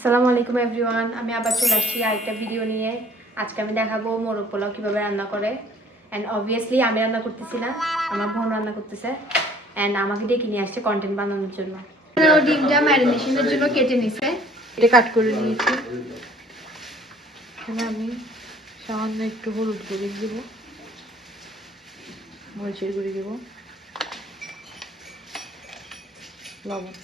আসসালামু আলাইকুম এভরিওয়ান, আমি আবার চলে আসছি আরেকটা ভিডিও নিয়ে। আজকে আমি দেখাবো মোরগ পোলাও কীভাবে রান্না করে। অ্যান্ড অবভিয়াসলি আমি রান্না করতেছি না, আমার বোন রান্না করতেছে। অ্যান্ড আমাকে ডেকে নিয়ে আসছে কন্টেন্ট বানানোর জন্য। ডিমটা ম্যারিনেশনের জন্য কেটে নিছে, এটা কাট করে নিয়েছি। এখানে আমি সামান্য একটু হলুদ গুঁড়ি দেব, মরিচের গুঁড়ি দেব, লবণ।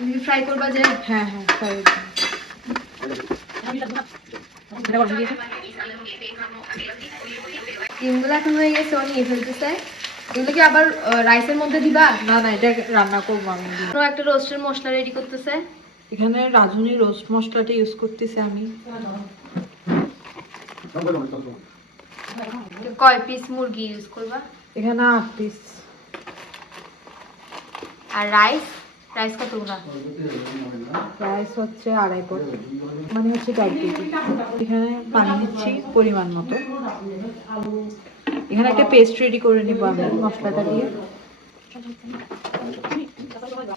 তুমি ফ্রাই করবা যে? হ্যাঁ হ্যাঁ, ফ্রাই ডিমগুলো এখন হয়ে গেছে, ও নিয়ে ফেলতেছে। এগুলো কি আবার রাইসের মধ্যে দিবা? না না, এটা রান্না করবো আমি। একটা রোস্টের মশলা রেডি করতেছে। এখানে রাঁধুনি রোস্ট মশলাটা ইউজ করতেছি আমি। কয় পিস মুরগি ইউজ করবা? এখানে 8 পিস। আর রাইস কতগুলা? রাইস হচ্ছে 2.5 পট, মানে হচ্ছে 1.5 কেজি। এখানে পানি দিচ্ছি পরিমাণ মতো। এখানে একটা পেস্ট রেডি করে নিব আমি মশলাটা দিয়ে।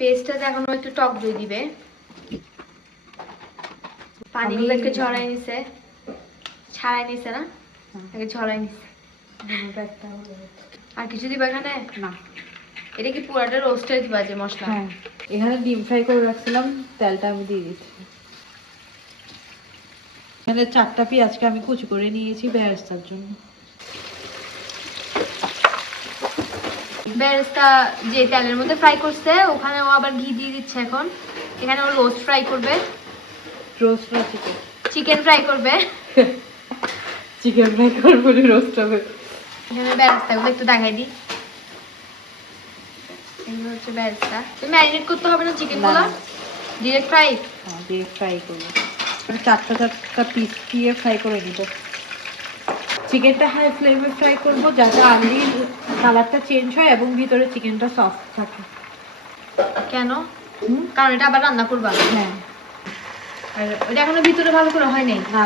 পেস্টটা এখন একটু টক দই দিবে। পানিগুলো একটু ঝরাই নিছে, ছাড়াই নিছে না, আগে ঝরাই নিছে। আর কিছু দিবা এখানে? না, এটা কি পুরাটা রোস্টে দিবা যে মশলা? হ্যাঁ, এখানে ডিম ফ্রাই করে রাখছিলাম, তেলটা আমি দিয়ে দিচ্ছি। এখানে 4টা পেঁয়াজকে আমি কুচি করে নিয়েছি বেরেস্তার জন্য। বেরেস্তা যে তেলের মধ্যে ফ্রাই করছে ওখানে ও আবার ঘি দিয়ে দিচ্ছে এখন। এখানে ও রোস্ট ফ্রাই করবে, রোস্ট না চিকেন, চিকেন ফ্রাই করবে। চিকেন ফ্রাই করবো রোস্ট হবে। এখানে বেরেস্তাগুলো একটু দেখাই দিই। এগুলো হচ্ছে বেরেস্তা। তুমি ম্যারিনেট করতে হবে না চিকেনগুলো, ডিরেক্ট ফ্রাই? হ্যাঁ, দিয়ে ফ্রাই করবো। 4টা পিস দিয়ে ফ্রাই করে নিব। চিকেনটা হাই ফ্লেমে ফ্রাই করবো যাতে আলুর কালারটা চেঞ্জ হয় এবং ভিতরে চিকেনটা সফট থাকে। কেন? কারণ এটা আবার রান্না করবা। হ্যাঁ, আর ওটা এখনো ভিতরে ভালো করে হয় নাই। না,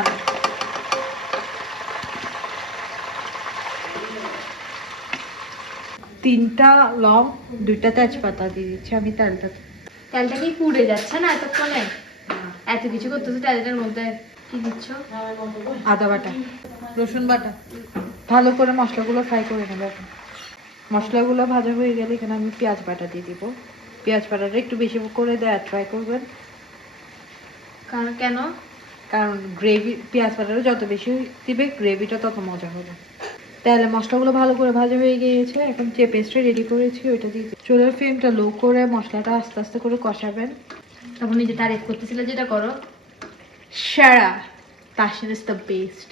3টা লং, 2টা তেজপাতা দিয়ে দিচ্ছি আমি তেলটাতে। তেলটা কি পুড়ে যাচ্ছে না এতক্ষণে? এত কিছু করতেছো তেলটার মধ্যে, কি দিচ্ছ? আদা বাটা, রসুন বাটা, ভালো করে মশলাগুলো ফ্রাই করে নেব। এখন মশলাগুলো ভাজা হয়ে গেলে এখানে আমি পেঁয়াজ বাটা দিয়ে দিব। পেঁয়াজ বাটাটা একটু বেশি করে দেওয়ার ট্রাই করবেন। কেন? কারণ গ্রেভি, পেঁয়াজ বাটাটা যত বেশি দিবে গ্রেভিটা তত মজা হবে। তাহলে মশলাগুলো ভালো করে ভাজা হয়ে গিয়েছে। এখন যে পেস্টটা রেডি করেছি ওইটা দিয়ে চুলার ফ্লেমটা লো করে মশলাটা আস্তে আস্তে করে কষাবেন। তখন নিজে তারিফ করতেছিলে যেটা করো। সারা তাসিন ইজ দ্য বেস্ট।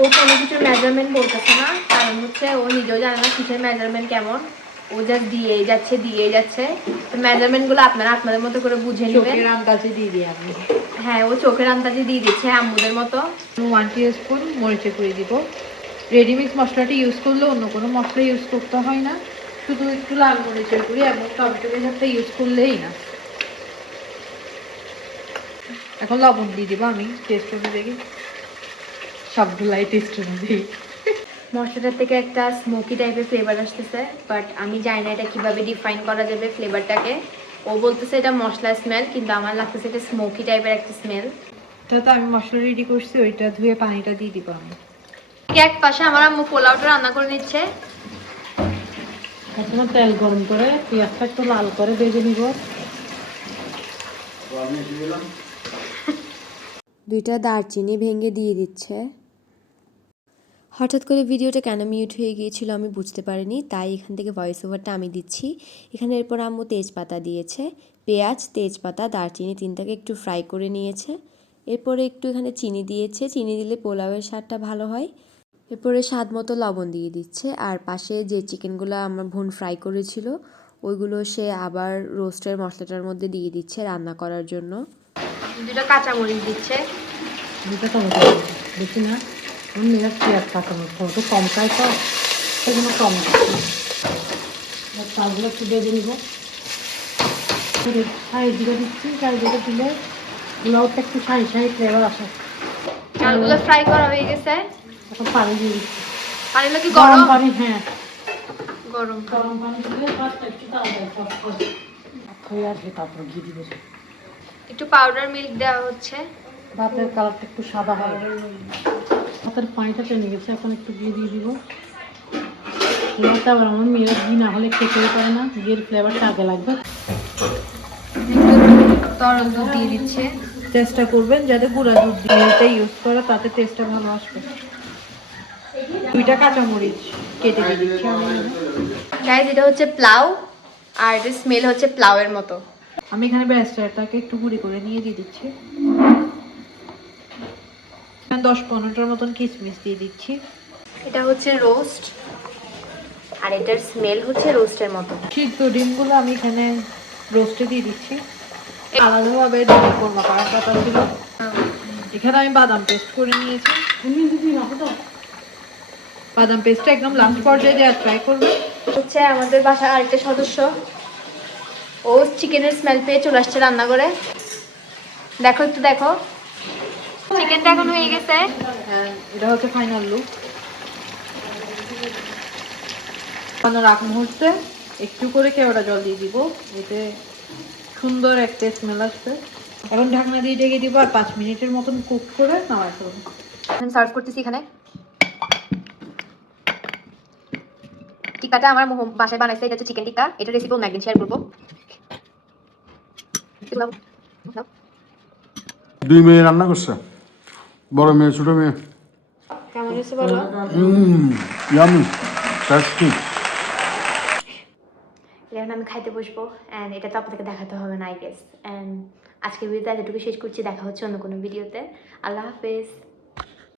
ও কোনো কিছুর মেজারমেন্ট বলতেছে না, কারণ হচ্ছে ও নিজেও জানে না কিসের মেজারমেন্ট কেমন। ও জাস্ট দিয়েই যাচ্ছে। তো মেজারমেন্টগুলো আপনারা আপনাদের মতো করে বুঝে নেবেন। চোখের আন্দাজে দিয়ে দিই আমি। হ্যাঁ, ও চোখের আন্দাজে দিয়ে দিচ্ছে আম্মুদের মতো। 1 টিস্পুন মরিচের গুঁড়ি দিব। রেডিমিক্স মশলাটা ইউজ করলে অন্য কোনো মশলা ইউজ করতে হয় না, শুধু একটু লাল মরিচের গুঁড়ি এবং টমেটো কেচাপটা ইউজ করলেই না। এখন লবণ দিয়ে দিব আমি টেস্ট অনুযায়ী, সবগুলাই টেস্ট অনুযায়ী। মশলাটার থেকে একটা স্মোকি টাইপের ফ্লেভার আসতেছে, বাট আমি জানি না এটা কিভাবে ডিফাইন করা যাবে ফ্লেভারটাকে। ও বলতেছে এটা মশলা স্মেল, কিন্তু আমার লাগতেছে এটা স্মোকি টাইপের একটা স্মেল। তাতে আমি মশলা রেডি করছি, ওইটা ধুয়ে পানিটা দিয়ে দিব আমি। এক পাশে আমার আম্মু পোলাওটা রান্না করে নিচ্ছে। প্রথমে তেল গরম করে পেঁয়াজটা একটু লাল করে ভেজে নিব। 2টা দারচিনি ভেঙে দিয়ে দিচ্ছে। হঠাৎ করে ভিডিওটা কেন মিউট হয়ে গিয়েছিল আমি বুঝতে পারিনি, তাই এখান থেকে ভয়েস ওভারটা আমি দিচ্ছি। এখানে এরপর আম্মু তেজপাতা দিয়েছে, পেঁয়াজ, তেজপাতা, দারচিনি 3টাকে একটু ফ্রাই করে নিয়েছে। এরপরে একটু এখানে চিনি দিয়েছে, চিনি দিলে পোলাওয়ের স্বাদটা ভালো হয়। এরপরে স্বাদ মতো লবণ দিয়ে দিচ্ছে। আর পাশে যে চিকেনগুলো আমার বোন ফ্রাই করেছিল ওইগুলো সে আবার রোস্টের মশলাটার মধ্যে দিয়ে দিচ্ছে রান্না করার জন্য। 2টা কাঁচামরিচ দিচ্ছে। 2টা টমেটো বেশি না, মেয়ের পেঁয়াজ কাটানো টমেটো কম খায় তো সেজন্য কম দিচ্ছি। চালগুলো একটু ভেজে নিব, চারিদিকে দিচ্ছি। চারিদিকে দিলে পোলাওটা একটু সাই ফ্লেভার আসে। চালগুলো ফ্রাই করা হয়ে গেছে। এখন পানি দিয়ে দিচ্ছি। পানিগুলো কি গরম? পানি, হ্যাঁ গরম। গরম পানি দিলে ফার্স্ট একটু তাড়াতাড়ি হয়ে আসবে, তারপর ঘি দিবে। একটু পাউডার মিল্ক দেওয়া হচ্ছে। ভাতের কালারটা একটু সাদা হবে। ভাতের পানিটা টেনে গেছে, এখন একটু ঘি দিয়ে দিব। ঘিটা আবার আমার মেয়েরা ঘি না হলে খেতেই পারে না, ঘির ফ্লেভারটা আগে লাগবে। তরল দুধ দিয়ে দিচ্ছে। চেষ্টা করবেন যাতে গুঁড়া দুধ দিয়ে ইউজ করে, তাতে টেস্টটা ভালো আসবে। 2টা কাঁচামরিচ কেটে দিয়ে দিচ্ছি আমি। গাইস এটা হচ্ছে প্লাউ, আর এটা স্মেল হচ্ছে প্লাউয়ের মতো। আমি এখানে ব্যাস্টারটাকে একটু গুঁড়ি করে নিয়ে দিয়ে দিচ্ছি। 10-15টার মতন কিশমিশ দিয়ে দিচ্ছি। এটা হচ্ছে রোস্ট, আর এটার স্মেল হচ্ছে রোস্টের মতো। সিদ্ধ ডিমগুলো আমি এখানে রোস্টে দিয়ে দিচ্ছি। আলাদাভাবে ডিমের কোরমা করার কথা ছিল। এখানে আমি বাদাম পেস্ট করে নিয়েছি। বাদাম পেস্টটা একদম লাস্ট পর্যায়ে দেওয়ার ট্রাই করবেন। হচ্ছে আমাদের বাসার আরেকটা সদস্য, ও চিকেনের স্মেল পেয়ে চলে আসছে রান্না করে। দেখো একটু দেখো, চিকেনটা এখন হয়ে গেছে। এটা হচ্ছে ফাইনাল লুক। বানানোর আগ মুহূর্তে একটু করে কেওড়া জল দিয়ে দিব, এতে সুন্দর একটা স্মেল আসবে। এখন ঢাকনা দিয়ে ঢেকে দিব আর 5 মিনিটের মতন কুক করে নামাই ফেলবো। আমি সার্ভ করতেছি এখানে। টিক্কাটা আমার বাসায় বানাইছে, এটা হচ্ছে চিকেন টিক্কা। এটা রেসিপি অন্য একদিন শেয়ার করবো। 2 মেয়ে রান্না করছে, বড় মেয়ে ছোট মেয়ে। কেমন হয়েছে বলো? Yummy tasty. এখন আমি খাইতে বসবো, অ্যান্ড এটা তো আপনাদেরকে দেখাতে হবে না আই গেস। অ্যান্ড আজকের ভিডিওতে এতটুকু শেষ করছি, দেখা হচ্ছে অন্য কোনো ভিডিওতে। আল্লাহ হাফেজ।